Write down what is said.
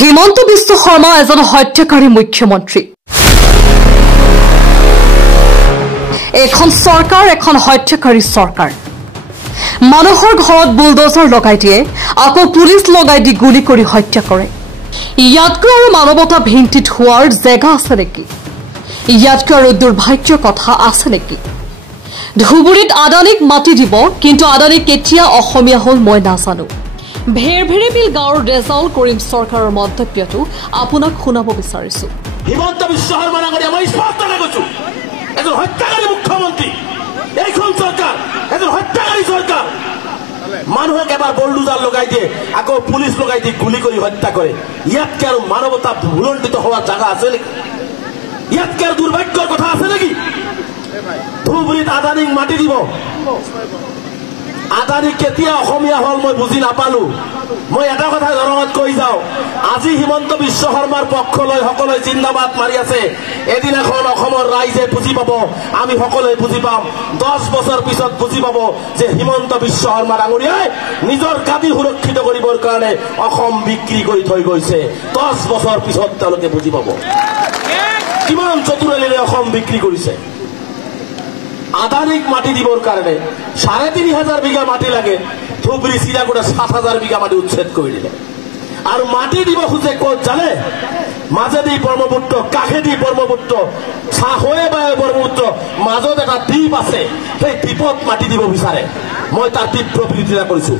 হিমন্ত বিশ্ব শৰ্মা এজন হত্যাকাৰী মুখ্যমন্ত্ৰী। এখন চৰকাৰ এখন হত্যাকাৰী চৰকাৰ। মানুহৰ ঘৰত বুলডোজাৰ লগাই দিয়ে, আকৌ পুলিচ লগাই দি গুলি কৰি হত্যা কৰে। ইয়াতকৈ আৰু মানৱতা ভিন্তিত হোৱাৰ জেগা আছে নেকি? ইয়াতকৈ আৰু দুৰ্ভাগ্যৰ কথা আছে নেকি? ধুবুৰীত আদানীক মাটি দিব, কিন্তু আদানী কেতিয়া অসমীয়া হ'ল মই নাজানো। ভেৰভেৰিবিল গাঁৱৰ ৰেজাউল কৰিম চৰকাৰৰ মন্তব্যটো আপোনাক শুনাব বিচাৰিছো। হিমন্ত বিশ্ব শৰ্মাৰ আগতে মই স্পষ্টকৈ কৈছো, এজন হত্যাকাৰী মুখ্যমন্ত্ৰী। এইখন চৰকাৰ এজন হত্যাকাৰী চৰকাৰ। মানুহক এবাৰ বুলডোজাৰ লগাই দিয়ে, আকৌ পুলিচ লগাই দি গুলি কৰি হত্যা কৰে। ইয়াতকৈ আৰু মানৱতা ভুলণ্ডিত হোৱাৰ জাগা আছে নেকি? ইয়াতকৈ আৰু দুৰ্ভাগ্যৰ কথা আছে নেকি? ধুবুৰীত আদানীক মাটি দিব। আদানী কেতিয়া অসমীয়া হল মই বুজি নাপালো। মই এটা কথা জনগণত কৈ যাওঁ, আজি হিমন্ত বিশ্ব শৰ্মাৰ পক্ষ লৈ সকলোৱে জিন্দাবাদ মাৰি আছে। এদিনাখন অসমৰ ৰাইজে বুজি পাব, আমি সকলোৱে বুজি পাম। 10 বছৰ পিছত বুজি পাব যে হিমন্ত বিশ্ব শৰ্মা ডাঙৰীয়াই নিজৰ গাদী সুৰক্ষিত কৰিবৰ কাৰণে অসম বিক্ৰী কৰি থৈ গৈছে। 10 বছৰ পিছত তেওঁলোকে বুজি পাব কিমান চতুৰালিৰে অসম বিক্ৰী কৰিছে। আদানীক মাটি দিবৰ কাৰণে ৩,৫০০ বিঘা মাটি লাগে। ধুবুৰী চিৰাগুড়া ৭,০০০ বিঘা মাটি উচ্ছেদ কৰি দিলে। আৰু মাটি দিব খোজে ক'ত জানে? মাজেদি ব্ৰহ্মপুত্ৰ, কাষেদি ব্ৰহ্মপুত্ৰ, চাহয়ে বায়ে ব্ৰহ্মপুত্ৰ, মাজত এটা দ্বীপ আছে। সেই দ্বীপত মাটি দিব বিচাৰে। মই তাৰ তীব্ৰ বিৰোধিতা কৰিছো।